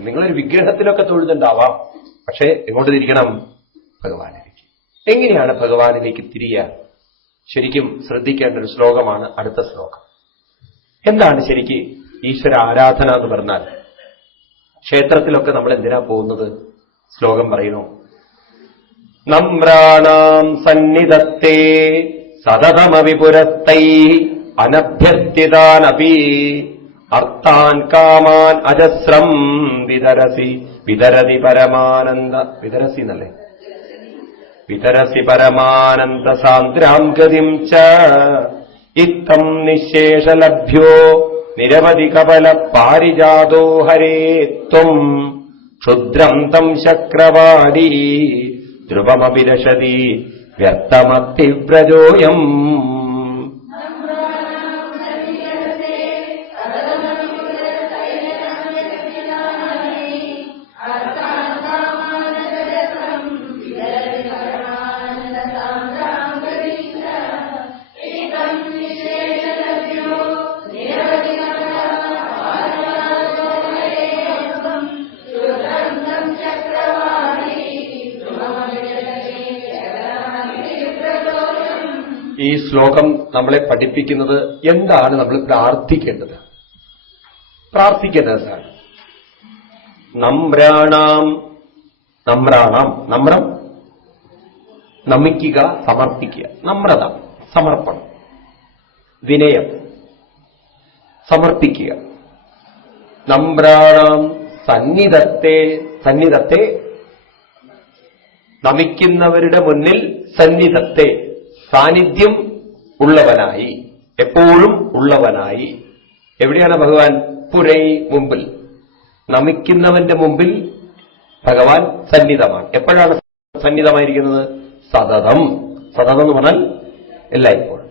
നിങ്ങളൊരു വിഗ്രഹത്തിലൊക്കെ തൊഴുതുണ്ടാവാം. പക്ഷേ എങ്ങോട്ട് തിരിക്കണം ഭഗവാനിലേക്ക്. എങ്ങനെയാണ് ഭഗവാനിലേക്ക് തിരിയുക ശരിക്കും ശ്രദ്ധിക്കേണ്ട ഒരു ശ്ലോകമാണ് അടുത്ത ശ്ലോകം. എന്താണ് ശരിക്ക് ഈശ്വര ആരാധന എന്ന് പറഞ്ഞാൽ? ക്ഷേത്രത്തിലൊക്കെ നമ്മൾ എന്തിനാ പോകുന്നത്? ശ്ലോകം പറയുന്നു. നമ്രാണാം സന്നിധത്തെ സതതമവിപുരത്തൈ അനഭ്യർത്ഥിതാനപി അർത്ഥാൻ കാമാൻ അജസ്രം വിതരസി. വിതരതി പരമാനന്ദ വിതരസി എന്നല്ലേ? വിതരസി പരമാനന്ദ സാന്ദ്രാം ഗതിം ച. ഇത്തം നിശേഷലഭ്യോ നിരവധി കപല പാരിജാതോ ഹരേ ത്വം. ക്ഷുദ്രം തം ശക്രവാടി ധ്രുവമഭിരശതി വ്യർത്ഥമത്തിവ്രജോയം ശ്ലോകം നമ്മളെ പഠിപ്പിക്കുന്നത് എന്താണ് നമ്മൾ പ്രാർത്ഥിക്കേണ്ടത്? പ്രാർത്ഥിക്കേണ്ടത് സാർ നമ്രാണാം നമ്രാണാം നമ്രം. നമിക്കുക സമർപ്പിക്കുക. നമ്രത സമർപ്പണം. വിനയം സമർപ്പിക്കുക. നമ്രാണാം സന്നിധത്തെ സന്നിധത്തെ. നമിക്കുന്നവരുടെ മുന്നിൽ സന്നിധത്തെ. സാന്നിധ്യം ഉള്ളവനായി എപ്പോഴും ഉള്ളവനായി. എവിടെയാണ് ഭഗവാൻ? പുരൈ മുമ്പിൽ. നമിക്കുന്നവന്റെ മുമ്പിൽ ഭഗവാൻ സന്നിധമാണ്. എപ്പോഴാണ് സന്നിധമായിരിക്കുന്നത്? സതതം. സതതം എന്ന് പറഞ്ഞാൽ എല്ലായ്പ്പോഴും.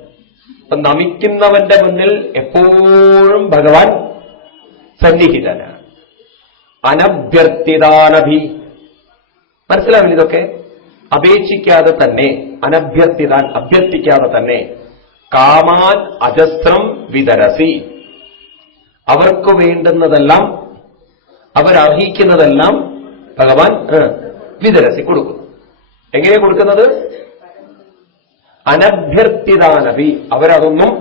അപ്പൊ നമിക്കുന്നവന്റെ മുന്നിൽ എപ്പോഴും ഭഗവാൻ സന്നിഹിതനാണ്. അനഭ്യർത്ഥിതാനഭി. മനസ്സിലാവില്ല ഇതൊക്കെ? അപേക്ഷിക്കാതെ തന്നെ അനഭ്യർത്ഥിതാൻ അഭ്യർത്ഥിക്കാതെ തന്നെ കാമാൻ അജസ്ത്രം വിതരസി. അവർക്ക് വേണ്ടുന്നതെല്ലാം അവരർഹിക്കുന്നതെല്ലാം ഭഗവാൻ വിതരസി കൊടുക്കുന്നു എങ്ങനെയാണ് കൊടുക്കുന്നത്? അനഭ്യർത്ഥിതാനഭി. അവരതൊന്നും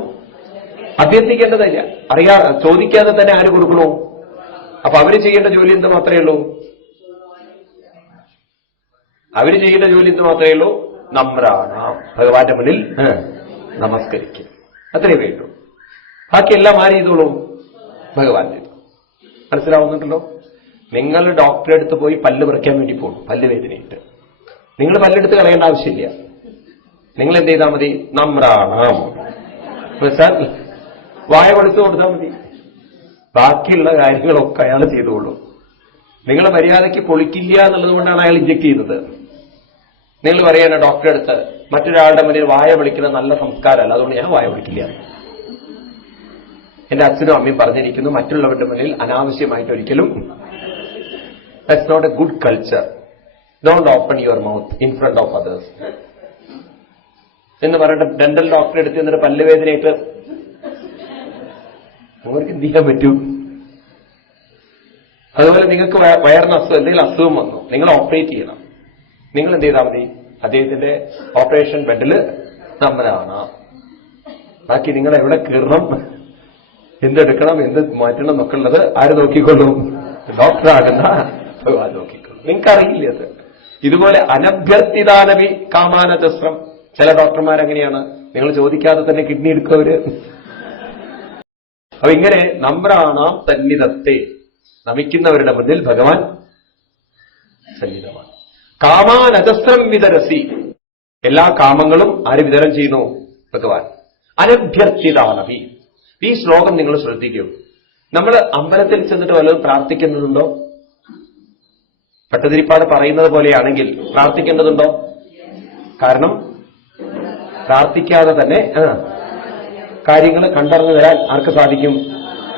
അഭ്യർത്ഥിക്കേണ്ടതില്ല. അറിയാ ചോദിക്കാതെ തന്നെ ആര് കൊടുക്കണു? അപ്പൊ അവർ ചെയ്യേണ്ട ജോലി എന്ത് മാത്രമേ ഉള്ളൂ? അവർ ചെയ്യേണ്ട ജോലി എന്ത് മാത്രമേ ഉള്ളൂ? നമ്രാണ ഭഗവാന്റെ മുന്നിൽ നമസ്കരിക്കുക അത്രേ വേണ്ടു. ബാക്കി എല്ലാം ആര് ചെയ്തോളൂ? ഭഗവാൻ ചെയ്തു. മനസ്സിലാവുന്നുണ്ടല്ലോ? നിങ്ങൾ ഡോക്ടറെ അടുത്ത് പോയി പല്ല് പറിക്കാൻ വേണ്ടി പോകും പല്ല് വേദനയിട്ട് നിങ്ങൾ പല്ലെടുത്ത് കളയേണ്ട ആവശ്യമില്ല. നിങ്ങൾ എന്ത് ചെയ്താൽ മതി? നമ്രാണാം സാർ വായ കൊടുത്തു കൊടുത്താൽ മതി. ബാക്കിയുള്ള കാര്യങ്ങളൊക്കെ അയാൾ ചെയ്തോളൂ. നിങ്ങളെ മര്യാദയ്ക്ക് പൊളിക്കില്ല എന്നുള്ളത് കൊണ്ടാണ് അയാൾ ഇഞ്ചക്ട് ചെയ്തത്. നിങ്ങൾ പറയാണ് ഡോക്ടറെ അടുത്ത് മറ്റൊരാളുടെ മുന്നിൽ വായ വിളിക്കുന്ന നല്ല സംസ്കാരമല്ല. അതുകൊണ്ട് ഞാൻ വായ വിളിക്കില്ല. എന്റെ അച്ഛനും അമ്മയും പറഞ്ഞിരിക്കുന്നു മറ്റുള്ളവരുടെ മുന്നിൽ അനാവശ്യമായിട്ട് ഒരിക്കലും that's not a good culture don't open your mouth in front of others എന്ന് പറഞ്ഞിട്ട് ഡെന്റൽ ഡോക്ടറെ എടുത്ത് എന്നിട്ട് പല്ലുവേദനയായിട്ട് അവർക്ക് എന്ത് ചെയ്യാൻ പറ്റൂ? അതുപോലെ നിങ്ങൾക്ക് വയ- വയറിന് അസുഖം എന്തെങ്കിലും അസുഖം വന്നു നിങ്ങൾ ഓപ്പറേറ്റ് ചെയ്യണം. നിങ്ങൾ എന്ത് ചെയ്താൽ മതി? അദ്ദേഹത്തിന്റെ ഓപ്പറേഷൻ ബെഡിൽ നമ്മളാണ് ബാക്കി നിങ്ങൾ എവിടെ കീറണം? എന്തെടുക്കണം എന്ത് മാറ്റണം എന്നൊക്കെ ഉള്ളത് ആര് നോക്കിക്കൊള്ളും? ഡോക്ടറാകുന്ന ഭഗവാൻ നോക്കിക്കൊള്ളും. നിങ്ങൾക്ക് അറിയില്ല അത്? ഇതുപോലെ അനഭ്യർത്ഥിതാനവി കാമാനചസ്രം ചില ഡോക്ടർമാരെങ്ങനെയാണ്. നിങ്ങൾ ചോദിക്കാതെ തന്നെ കിഡ്നി എടുക്കവര്. അപ്പൊ ഇങ്ങനെ നമ്രാണാം സന്നിധത്തെ നമിക്കുന്നവരുടെ മുന്നിൽ ഭഗവാൻ സന്നിധമാണ്. കാമാനജസ്രം വിതരസി. എല്ലാ കാമങ്ങളും ആര് വിതരണം ചെയ്യുന്നു? ഭഗവാൻ. അനഭ്യർത്ഥിതാനവി ഈ ശ്ലോകം നിങ്ങൾ ശ്രദ്ധിക്കൂ. നമ്മൾ അമ്പലത്തിൽ ചെന്നിട്ട് വല്ലതും പ്രാർത്ഥിക്കുന്നതുണ്ടോ പട്ടതിരിപ്പാട് പറയുന്നത് പോലെയാണെങ്കിൽ പ്രാർത്ഥിക്കേണ്ടതുണ്ടോ? കാരണം പ്രാർത്ഥിക്കാതെ തന്നെ കാര്യങ്ങൾ കണ്ടറിഞ്ഞു തരാൻ ആർക്ക് സാധിക്കും?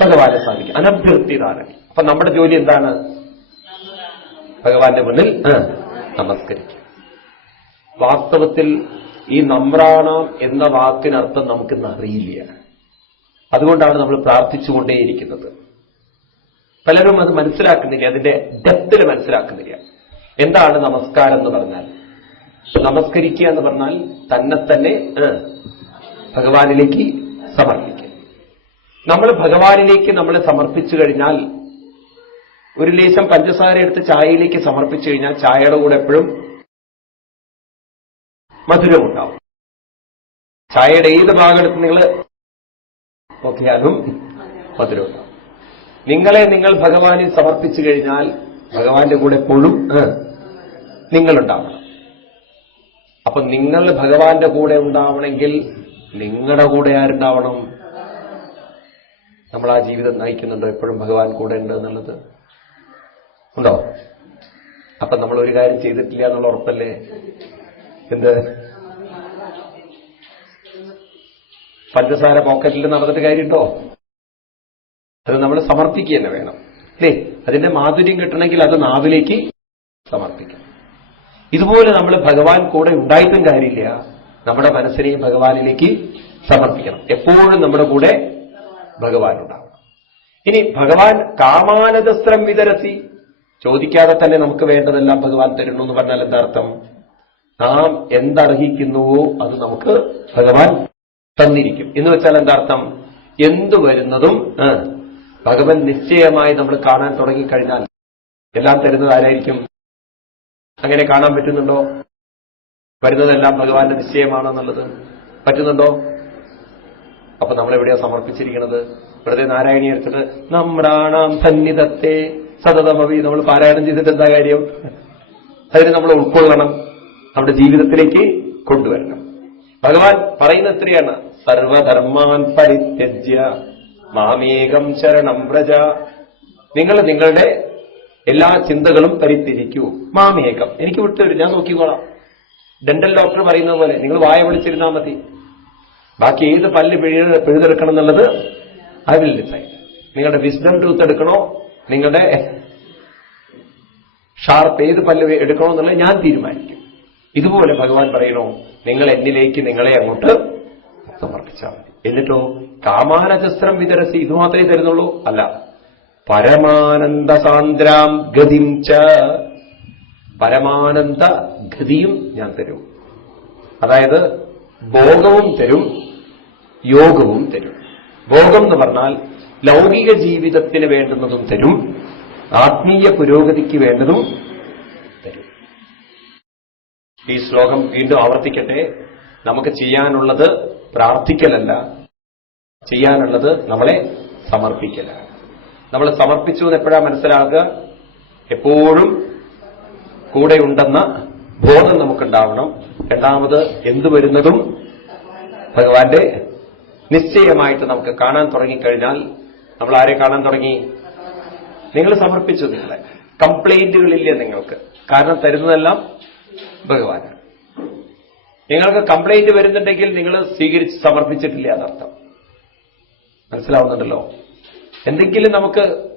ഭഗവാനെ സാധിക്കും. അനഭ്യർത്ഥിതാണ് അപ്പൊ നമ്മുടെ ജോലി എന്താണ്? ഭഗവാന്റെ മുന്നിൽ ആ, നമസ്കരിക്കും. വാസ്തവത്തിൽ ഈ നമ്രാണം എന്ന വാക്കിനർത്ഥം നമുക്കിന്ന് അറിയില്ല. അതുകൊണ്ടാണ് നമ്മൾ പ്രാർത്ഥിച്ചുകൊണ്ടേയിരിക്കുന്നത്. പലരും അത് മനസ്സിലാക്കുന്നില്ല അതിന്റെ ഡെപ്തിൽ മനസ്സിലാക്കുന്നില്ല. എന്താണ് നമസ്കാരം എന്ന് പറഞ്ഞാൽ? നമസ്കരിക്കുക എന്ന് പറഞ്ഞാൽ തന്നെ തന്നെ ഭഗവാനിലേക്ക് സമർപ്പിക്കുക. നമ്മൾ ഭഗവാനിലേക്ക് നമ്മളെ സമർപ്പിച്ചു കഴിഞ്ഞാൽ ഒരു ലേശം പഞ്ചസാര എടുത്ത് ചായയിലേക്ക് സമർപ്പിച്ചു കഴിഞ്ഞാൽ ചായയുടെ കൂടെ എപ്പോഴും മധുരമുണ്ടാവും ചായയുടെ ഏത് ഭാഗത്ത് നിങ്ങൾ നോക്കിയാലും മധുരമുണ്ടാവും നിങ്ങളെ നിങ്ങൾ ഭഗവാനിൽ സമർപ്പിച്ചു കഴിഞ്ഞാൽ ഭഗവാന്റെ കൂടെ എപ്പോഴും നിങ്ങളുണ്ടാവണം. അപ്പൊ നിങ്ങൾ ഭഗവാന്റെ കൂടെ ഉണ്ടാവണമെങ്കിൽ നിങ്ങളുടെ കൂടെ ആരുണ്ടാവണം? നമ്മൾ ആ ജീവിതം നയിക്കുന്നുണ്ടോ? എപ്പോഴും ഭഗവാൻ കൂടെ ഉണ്ട് എന്നുള്ളത് ഉണ്ടോ? അപ്പൊ നമ്മൾ ഒരു കാര്യം ചെയ്തിട്ടില്ല എന്നുള്ള ഉറപ്പല്ലേ? എന്ത്? പഞ്ചസാര പോക്കറ്റിൽ നടന്നിട്ട് കാര്യമുണ്ടോ? അത് നമ്മൾ സമർപ്പിക്കുക തന്നെ വേണം. അല്ലേ? അതിന്റെ മാധുര്യം കിട്ടണമെങ്കിൽ അത് നാവിലേക്ക് സമർപ്പിക്കണം. ഇതുപോലെ നമ്മൾ ഭഗവാൻ കൂടെ ഉണ്ടായിട്ടും കാര്യമില്ല. നമ്മുടെ മനസ്സിനെയും ഭഗവാനിലേക്ക് സമർപ്പിക്കണം. എപ്പോഴും നമ്മുടെ കൂടെ ഭഗവാൻ ഉണ്ടാവണം. ഇനി ഭഗവാൻ കാമാനദസ്ത്രം വിതരസി. ചോദിക്കാതെ തന്നെ നമുക്ക് വേണ്ടതെല്ലാം ഭഗവാൻ തരുന്നു എന്ന് പറഞ്ഞാൽ എന്താർത്ഥം നാം എന്തർഹിക്കുന്നുവോ അത് നമുക്ക് ഭഗവാൻ തന്നിരിക്കും. എന്ന് വെച്ചാൽ എന്താർത്ഥം എന്തു വരുന്നതും ഭഗവാൻ നിശ്ചയമായി നമ്മൾ കാണാൻ തുടങ്ങിക്കഴിഞ്ഞാൽ എല്ലാം തരുന്നത് ആരായിരിക്കും? അങ്ങനെ കാണാൻ പറ്റുന്നുണ്ടോ? വരുന്നതെല്ലാം ഭഗവാന്റെ നിശ്ചയമാണെന്നുള്ളത് പറ്റുന്നുണ്ടോ? അപ്പൊ നമ്മൾ എവിടെയാ സമർപ്പിച്ചിരിക്കുന്നത്? വെറുതെ നാരായണി എടുത്തിട്ട് നമ്രാണാം സന്നിധത്തെ സതതമവി നമ്മൾ പാരായണം ചെയ്തിട്ട് എന്താ കാര്യം? അതിന് നമ്മൾ ഉൾക്കൊള്ളണം നമ്മുടെ ജീവിതത്തിലേക്ക് കൊണ്ടുവരണം. ഭഗവാൻ പറയുന്ന എത്രയാണ്? സർവധർമാൻ പരിത്യജ്യ മാമേകം ശരണം വ്രജ. നിങ്ങൾ നിങ്ങളുടെ എല്ലാ ചിന്തകളും പരിത്യജിക്കൂ. മാമേകം. എനിക്ക് വിട്ടുതരും ഞാൻ നോക്കിക്കോളാം. ഡെന്റൽ ഡോക്ടർ പറയുന്നത് പോലെ നിങ്ങൾ വായ വിളിച്ചിരുന്നാൽ മതി. ബാക്കി ഏത് പല്ല് പിഴ പിഴുതെടുക്കണം എന്നുള്ളത് ഐ വിൽ ഡിസൈഡ് നിങ്ങളുടെ വിസ്ഡം ടൂത്ത് എടുക്കണോ? നിങ്ങളുടെ ഷാർപ്പ് ഏത് പല്ല് എടുക്കണമെന്നുള്ളത് ഞാൻ തീരുമാനിക്കും. ഇതുപോലെ ഭഗവാൻ പറയണോ നിങ്ങൾ എന്നിലേക്ക് നിങ്ങളെ അങ്ങോട്ട് സമർപ്പിച്ചാൽ മതി. എന്നിട്ടോ കാമാനചസ്ത്രം വിതരസി ഇത് മാത്രമേ തരുന്നുള്ളൂ. അല്ല പരമാനന്ദ സാന്ദ്രാം ഗതിം ച പരമാനന്ദ ഗതിയും ഞാൻ തരും. അതായത് ഭോഗവും തരും യോഗവും തരും. ഭോഗം എന്ന് പറഞ്ഞാൽ ലൗകിക ജീവിതത്തിന് വേണ്ടുന്നതും തരും. ആത്മീയ പുരോഗതിക്ക് വേണ്ടതും തരും. ഈ ശ്ലോകം വീണ്ടും ആവർത്തിക്കട്ടെ. നമുക്ക് ചെയ്യാനുള്ളത് പ്രാർത്ഥിക്കലല്ല. ചെയ്യാനുള്ളത് നമ്മളെ സമർപ്പിക്കലാണ്. നമ്മൾ സമർപ്പിച്ചു എന്ന് എപ്പോഴാണ് മനസ്സിലാക്കുക എപ്പോഴും കൂടെയുണ്ടെന്ന ബോധം നമുക്കുണ്ടാവണം. രണ്ടാമത് എന്തു വരുന്നതും ഭഗവാന്റെ നിശ്ചയമായിട്ട് നമുക്ക് കാണാൻ തുടങ്ങിക്കഴിഞ്ഞാൽ നമ്മൾ ആരെ കാണാൻ തുടങ്ങി? നിങ്ങൾ സമർപ്പിച്ചു നിങ്ങളെ. കംപ്ലൈന്റുകളില്ല നിങ്ങൾക്ക്? കാരണം തരുന്നതെല്ലാം ഭഗവാനാണ്. നിങ്ങൾക്ക് കംപ്ലൈന്റ് വരുന്നുണ്ടെങ്കിൽ നിങ്ങൾ സ്വീകരിച്ച് സമർപ്പിച്ചിട്ടില്ല എന്നർത്ഥം. മനസ്സിലാവുന്നുണ്ടല്ലോ? എന്തെങ്കിലും നമുക്ക്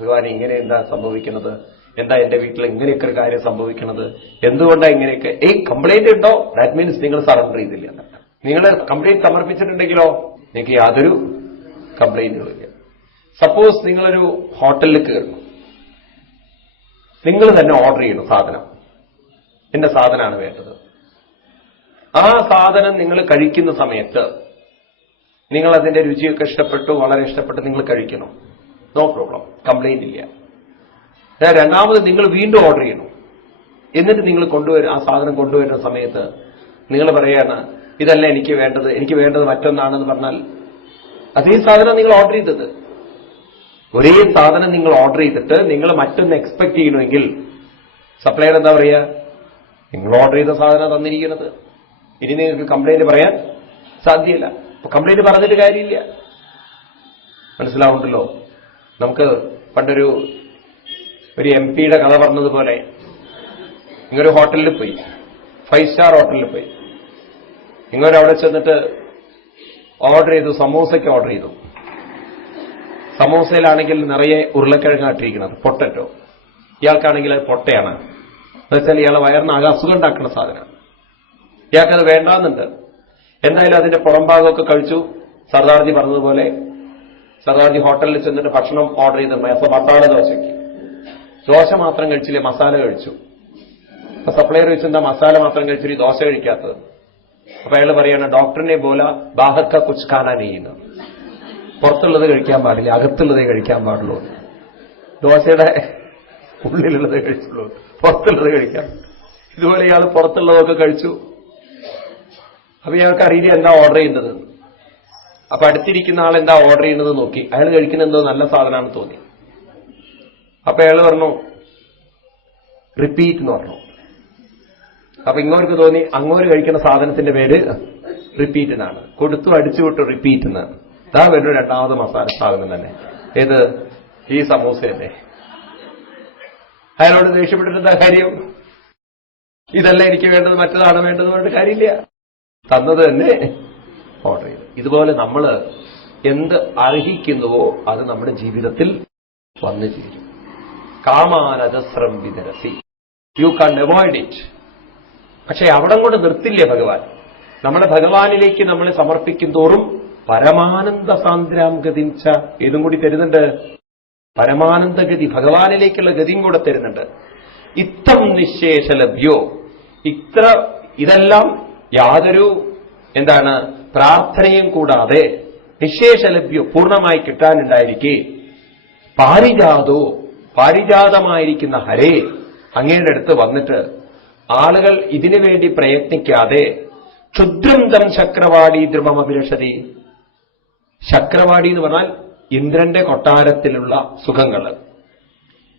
ഭഗവാൻ ഇങ്ങനെ എന്താ സംഭവിക്കുന്നത്? എന്താ എന്റെ വീട്ടിൽ ഇങ്ങനെയൊക്കെ ഒരു കാര്യം സംഭവിക്കുന്നത്? എന്തുകൊണ്ടാണ് ഇങ്ങനെയൊക്കെ? ഈ കംപ്ലൈന്റ് ഉണ്ടോ? ദാറ്റ് മീൻസ് നിങ്ങൾ സറണ്ടർ ചെയ്തില്ല നിങ്ങൾ കംപ്ലൈന്റ് സമർപ്പിച്ചിട്ടുണ്ടെങ്കിലോ? നിങ്ങൾക്ക് യാതൊരു കംപ്ലൈന്റുകളും ഇല്ല. സപ്പോസ് നിങ്ങളൊരു ഹോട്ടലിൽ കയറുന്നു നിങ്ങൾ തന്നെ ഓർഡർ ചെയ്യണം സാധനം. എന്റെ സാധനമാണ് വേണ്ടത്. ആ സാധനം നിങ്ങൾ കഴിക്കുന്ന സമയത്ത് നിങ്ങൾ അതിന്റെ രുചിയൊക്കെ ഇഷ്ടപ്പെട്ടു വളരെ ഇഷ്ടപ്പെട്ട് നിങ്ങൾ കഴിക്കണം നോ പ്രോബ്ലം കംപ്ലൈന്റ് ഇല്ല. രണ്ടാമത് നിങ്ങൾ വീണ്ടും ഓർഡർ ചെയ്യണം എന്നിട്ട് നിങ്ങൾ കൊണ്ടുവരും ആ സാധനം കൊണ്ടുവരുന്ന സമയത്ത് നിങ്ങൾ പറയാണ് ഇതല്ല എനിക്ക് വേണ്ടത്? എനിക്ക് വേണ്ടത് മറ്റൊന്നാണെന്ന് പറഞ്ഞാൽ അതേ സാധനം നിങ്ങൾ ഓർഡർ ചെയ്തത്. ഒരേ സാധനം നിങ്ങൾ ഓർഡർ ചെയ്തിട്ട് നിങ്ങൾ മറ്റൊന്ന് എക്സ്പെക്ട് ചെയ്യണമെങ്കിൽ സപ്ലൈയർ എന്താ പറയുക നിങ്ങൾ ഓർഡർ ചെയ്ത സാധനം തന്നിരിക്കുന്നത്. ഇനി നിങ്ങൾക്ക് കംപ്ലൈന്റ് പറയാൻ സാധ്യമല്ല കംപ്ലൈന്റ് പറഞ്ഞിട്ട് കാര്യമില്ല. മനസ്സിലാവുണ്ടല്ലോ നമുക്ക് പണ്ടൊരു ഒരു എം പിയുടെ കഥ പറഞ്ഞതുപോലെ ഇങ്ങൊരു ഹോട്ടലിൽ പോയി. ഫൈവ് സ്റ്റാർ ഹോട്ടലിൽ പോയി. നിങ്ങളൊരവിടെ ചെന്നിട്ട് ഓർഡർ ചെയ്തു സമൂസയ്ക്ക് ഓർഡർ ചെയ്തു. സമൂസയിലാണെങ്കിൽ നിറയെ ഉരുളക്കിഴങ്ങ് ഇട്ടിരിക്കുന്നത് പൊട്ടറ്റോ. ഇയാൾക്കാണെങ്കിൽ അത് പൊട്ടയാണ്. എന്നുവെച്ചാൽ ഇയാളെ വയറിനാകെ അസുഖം ഉണ്ടാക്കുന്ന സാധനം. ഇയാൾക്കത് വേണ്ടാന്നുണ്ട്. എന്തായാലും അതിന്റെ പുറംഭാഗമൊക്കെ കഴിച്ചു. സർദാർജി പറഞ്ഞതുപോലെ സർദാർജി ഹോട്ടലിൽ ചെന്നിട്ട് ഭക്ഷണം ഓർഡർ ചെയ്ത് മസ- മസാല ദോശയ്ക്ക്. ദോശ മാത്രം കഴിച്ചില്ലേ മസാല കഴിച്ചു. അപ്പൊ സപ്ലയർ ചോദിച്ചെന്താ മസാല മാത്രം കഴിച്ചൊരു ദോശ കഴിക്കാത്തത്? അപ്പൊ അയാൾ പറയാണ് ഡോക്ടറിനെ പോലെ ബാഹക്ക കുച്ച്ഖാന നെയ്യുന്നു പുറത്തുള്ളത് കഴിക്കാൻ പാടില്ല അകത്തുള്ളതേ കഴിക്കാൻ പാടുള്ളൂ. ദോശയുടെ ഉള്ളിലുള്ളത് കഴിച്ചുള്ളൂ പുറത്തുള്ളത് കഴിക്കാം. ഇതുപോലെ ഇയാൾ പുറത്തുള്ളതൊക്കെ കഴിച്ചു. അപ്പൊ ഇയാൾക്ക് അറിയില്ല എന്താ ഓർഡർ ചെയ്യുന്നത്. അപ്പൊ അടുത്തിരിക്കുന്ന ആൾ എന്താ ഓർഡർ ചെയ്യുന്നത് നോക്കി. അയാൾ കഴിക്കുന്ന എന്തോ നല്ല സാധനമാണെന്ന് തോന്നി. അപ്പൊ അയാൾ പറഞ്ഞു റിപ്പീറ്റ് എന്ന് പറഞ്ഞു. അപ്പൊ ഇങ്ങോർക്ക് തോന്നി അങ്ങോട്ട് കഴിക്കുന്ന സാധനത്തിന്റെ പേര് റിപ്പീറ്റ് എന്നാണ്. കൊടുത്തു അടിച്ചു വിട്ടു റിപ്പീറ്റ് എന്ന്. ഇതാ വരുന്ന രണ്ടാമത് മസാല സ്ഥാപനം തന്നെ. ഏത്? ഈ സമൂസയല്ലേ അയാളോട് ദേഷ്യപ്പെട്ടിട്ട് എന്താ കാര്യം? ഇതല്ല എനിക്ക് വേണ്ടത് മറ്റതാണ് വേണ്ടത് പറഞ്ഞിട്ട് കാര്യമില്ല. തന്നത് തന്നെ ഓർഡർ ചെയ്തു. ഇതുപോലെ നമ്മൾ എന്ത് അർഹിക്കുന്നുവോ അത് നമ്മുടെ ജീവിതത്തിൽ വന്നു ചേരും. കാമാനജസ്രം വിതരസി. യു കാൺ അവോയ്ഡ് ഇറ്റ് പക്ഷെ അവിടം കൊണ്ട് നിർത്തില്ലേ ഭഗവാൻ? നമ്മുടെ ഭഗവാനിലേക്ക് നമ്മളെ സമർപ്പിക്കും തോറും പരമാനന്ദ സാന്ദ്രാം ഗതിച്ച ഏതും കൂടി തരുന്നുണ്ട്. പരമാനന്ദഗതി ഭഗവാനിലേക്കുള്ള ഗതിയും കൂടെ തരുന്നുണ്ട്. ഇത്തം നിശേഷ ലഭ്യോ ഇത്ര ഇതെല്ലാം യാതൊരു എന്താണ് പ്രാർത്ഥനയും കൂടാതെ നിശേഷ ലഭ്യോ പൂർണമായി കിട്ടാനുണ്ടായിരിക്കെ. പാരിജാതോ പാരിജാതമായിരിക്കുന്ന ഹരേ അങ്ങയുടെ അടുത്ത് വന്നിട്ട് ആളുകൾ ഇതിനു വേണ്ടി പ്രയത്നിക്കാതെ ക്ഷുദ്രം തം ചക്രവാടി ദ്രുമമഭിലഷതി ചക്രവാടി എന്ന് പറഞ്ഞാൽ ഇന്ദ്രന്റെ കൊട്ടാരത്തിലുള്ള സുഖങ്ങൾ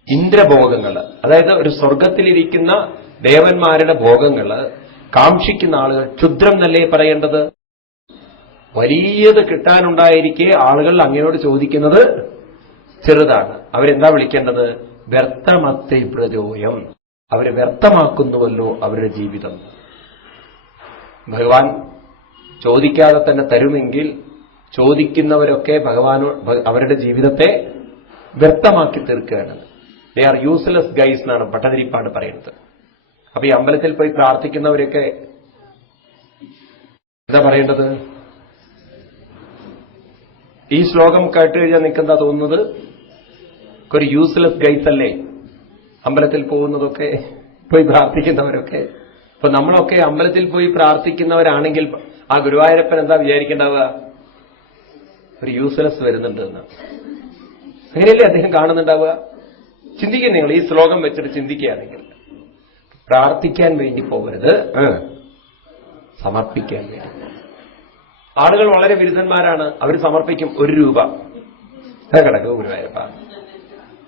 ഇന്ദ്രഭോഗങ്ങൾ അതായത് ഒരു സ്വർഗത്തിലിരിക്കുന്ന ദേവന്മാരുടെ ഭോഗങ്ങൾ കാക്ഷിക്കുന്ന ആളുകൾ. ക്ഷുദ്രം എന്നല്ലേ പറയേണ്ടത്? വലിയത് കിട്ടാനുണ്ടായിരിക്കെ ആളുകൾ അങ്ങയോട് ചോദിക്കുന്നത് ചെറുതാണ്. അവരെന്താ വിളിക്കേണ്ടത്? വ്യർത്ഥമത്തെ പ്രചോയം അവരെ വ്യർത്ഥമാക്കുന്നുവല്ലോ അവരുടെ ജീവിതം. ഭഗവാൻ ചോദിക്കാതെ തന്നെ തരുമെങ്കിൽ ചോദിക്കുന്നവരൊക്കെ ഭഗവാനോ അവരുടെ ജീവിതത്തെ വ്യക്തമാക്കി തീർക്കുകയാണ്. ദേ ആർ യൂസ്ലെസ് ഗൈസ് എന്നാണ് പട്ടതിരിപ്പാണ് പറയുന്നത്. അപ്പൊ ഈ അമ്പലത്തിൽ പോയി പ്രാർത്ഥിക്കുന്നവരൊക്കെ എന്താ പറയേണ്ടത്? ഈ ശ്ലോകം കേട്ട് കഴിഞ്ഞാൽ നിൽക്കുന്ന തോന്നുന്നത്? ഒരു യൂസ്ലെസ് ഗൈസ് അല്ലേ? അമ്പലത്തിൽ പോകുന്നതൊക്കെ പോയി പ്രാർത്ഥിക്കുന്നവരൊക്കെ. ഇപ്പൊ നമ്മളൊക്കെ അമ്പലത്തിൽ പോയി പ്രാർത്ഥിക്കുന്നവരാണെങ്കിൽ ആ ഗുരുവായൂരപ്പൻ എന്താ വിചാരിക്കേണ്ടാവുക? ഒരു യൂസ്ലെസ് വരുന്നുണ്ട് എന്ന് അങ്ങനെയല്ലേ അദ്ദേഹം കാണുന്നുണ്ടാവുക? ചിന്തിക്കുക നിങ്ങൾ? ഈ ശ്ലോകം വെച്ചിട്ട് ചിന്തിക്കുകയാണെങ്കിൽ. പ്രാർത്ഥിക്കാൻ വേണ്ടി പോകരുത്. സമർപ്പിക്കാൻ വേണ്ടി. ആളുകൾ വളരെ വിരുദ്ധന്മാരാണ്. അവർ സമർപ്പിക്കും ഒരു രൂപ. കിടക്കുക ഗുരുവായൂരപ്പ.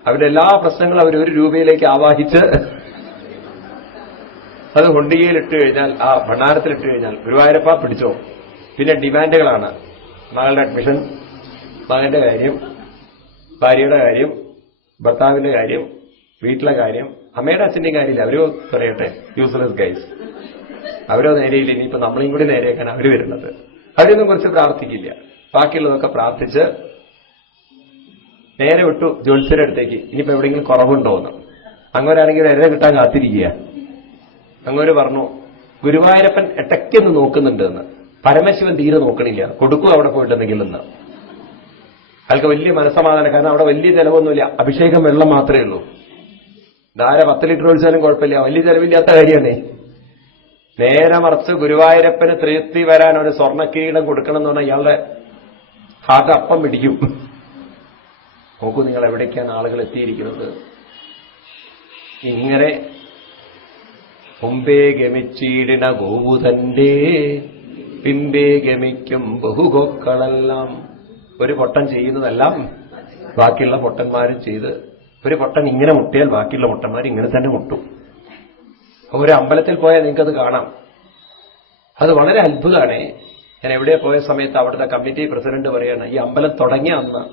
അവരുടെ എല്ലാ പ്രശ്നങ്ങളും അവർ ഒരു രൂപയിലേക്ക് ആവാഹിച്ച് അത് ഹൊണ്ടികയിൽ ഇട്ട് കഴിഞ്ഞാൽ ആ ഭണ്ണാരത്തിൽ ഇട്ട് കഴിഞ്ഞാൽ ഗുരുവായൂരപ്പ പിടിച്ചോ പിന്നെ ഡിമാൻഡുകളാണ്. മകളുടെ അഡ്മിഷൻ മകന്റെ കാര്യം ഭാര്യയുടെ കാര്യം ഭർത്താവിന്റെ കാര്യം വീട്ടിലെ കാര്യം അമ്മയുടെ അച്ഛന്റെയും കാര്യമില്ല. അവരോ പറയട്ടെ യൂസ്ലെസ് ഗൈസ് അവരോ നേരെയില്ല. ഇനിയിപ്പോ നമ്മളെയും കൂടി നേരെയാക്കാൻ അവർ വരുന്നത്. അവരൊന്നും കുറിച്ച് പ്രാർത്ഥിക്കില്ല. ബാക്കിയുള്ളതൊക്കെ പ്രാർത്ഥിച്ച് നേരെ വിട്ടു ജ്യോത്സ്യരുടെ അടുത്തേക്ക്. ഇനിയിപ്പോ എവിടെയെങ്കിലും കുറവുണ്ടോ എന്ന്. അങ്ങോരാണെങ്കിൽ നേരെ കിട്ടാൻ കാത്തിരിക്കുക. അങ്ങോര് പറഞ്ഞു ഗുരുവായൂരപ്പൻ എട്ടയ്ക്കൊന്ന് നോക്കുന്നുണ്ട് എന്ന് പരമശിവൻ തീരെ നോക്കണില്ല. കൊടുക്കും അവിടെ പോയിട്ടുണ്ടെങ്കിൽ എന്ന് അയാൾക്ക് വലിയ മനസ്സമാധാനം. കാരണം അവിടെ വലിയ ചെലവൊന്നുമില്ല. അഭിഷേകം വെള്ളം മാത്രമേ ഉള്ളൂ. ധാര പത്ത് ലിറ്റർ ഒഴിച്ചാലും കുഴപ്പമില്ല. വലിയ ചെലവില്ലാത്ത കാര്യമാണേ. നേരെ മറിച്ച് ഗുരുവായൂരപ്പന് തൃപ്തി വരാൻ ഒരു സ്വർണ കിരീടം കൊടുക്കണം എന്ന് പറഞ്ഞാൽ ഇയാളുടെ ഹാർട്ട് അപ്പം പിടിക്കും. നോക്കൂ നിങ്ങൾ എവിടേക്കാണ് ആളുകൾ എത്തിയിരിക്കുന്നത്. ഇങ്ങനെ മുമ്പേ ഗമിച്ചീടിന ഗോവുതന്റെ പിമ്പേ ഗമിക്കും ബഹുഗോക്കളെല്ലാം ഒരു പൊട്ടൻ ചെയ്യുന്നതെല്ലാം ബാക്കിയുള്ള പൊട്ടന്മാരും ചെയ്ത് ഒരു പൊട്ടൻ ഇങ്ങനെ മുട്ടിയാൽ ബാക്കിയുള്ള പൊട്ടന്മാർ ഇങ്ങനെ തന്നെ മുട്ടും. ഒരു അമ്പലത്തിൽ പോയാൽ നിങ്ങൾക്കത് കാണാം. അത് വളരെ അത്ഭുതമാണ്. ഞാൻ എവിടെ പോയ സമയത്ത് അവിടുത്തെ കമ്മിറ്റി പ്രസിഡന്റ് പറയാണ് ഈ അമ്പലം തുടങ്ങിയ അന്ന്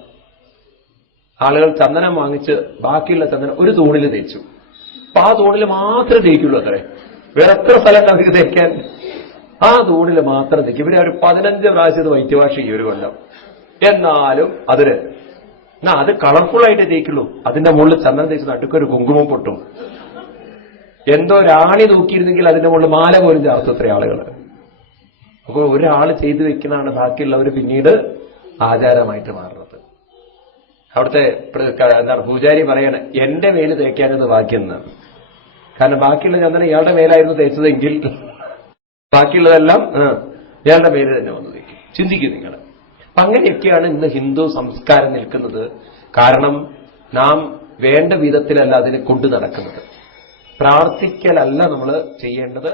ആളുകൾ ചന്ദനം വാങ്ങിച്ച് ബാക്കിയുള്ള ചന്ദനം ഒരു തൂണിൽ തേച്ചു. അപ്പൊ ആ തൂണിൽ മാത്രമേ തേക്കുള്ളൂ അത്രേ. വേറെ എത്ര സ്ഥലം അവർക്ക് തേക്കാൻ? ആ തൂണിൽ മാത്രം തേക്കും. ഇവരെ ഒരു പതിനഞ്ച് പ്രാവശ്യം ഇത് വൈറ്റ് വാഷ് ചെയ്യും ഒരു കൊല്ലം. എന്നാലും അതിന് എന്നാ അത് കളർഫുൾ ആയിട്ട് തേക്കുള്ളൂ. അതിന്റെ മുകളിൽ ചന്ദനം തേച്ച് നടുക്കൊരു കുങ്കുമം പൊട്ടും. എന്തോ രാണി തൂക്കിയിരുന്നെങ്കിൽ അതിന്റെ മുകളിൽ മാല പോലും ചേർത്തു അത്ര ആളുകൾ. അപ്പോൾ ഒരാൾ ചെയ്തു വെക്കുന്നതാണ് ബാക്കിയുള്ളവർ പിന്നീട് ആചാരമായിട്ട് മാറുന്നത്. അവിടുത്തെ എന്താണ് പൂജാരി പറയണ എന്റെ മേൽ തേക്കാനത് ബാക്കിയെന്ന് കാരണം ബാക്കിയുള്ള ചന്ദനം ഇയാളുടെ മേലായിരുന്നു തേച്ചതെങ്കിൽ ബാക്കിയുള്ളതെല്ലാം ഇയാളുടെ മേൽ തന്നെ വന്നു തേക്കും. ചിന്തിക്കും നിങ്ങൾ. അപ്പൊ അങ്ങനെയൊക്കെയാണ് ഇന്ന് ഹിന്ദു സംസ്കാരം നിൽക്കുന്നത്. കാരണം നാം വേണ്ട വിധത്തിലല്ല അതിനെ കൊണ്ടു നടക്കുന്നത്. പ്രാർത്ഥിക്കലല്ല നമ്മൾ ചെയ്യേണ്ടത്.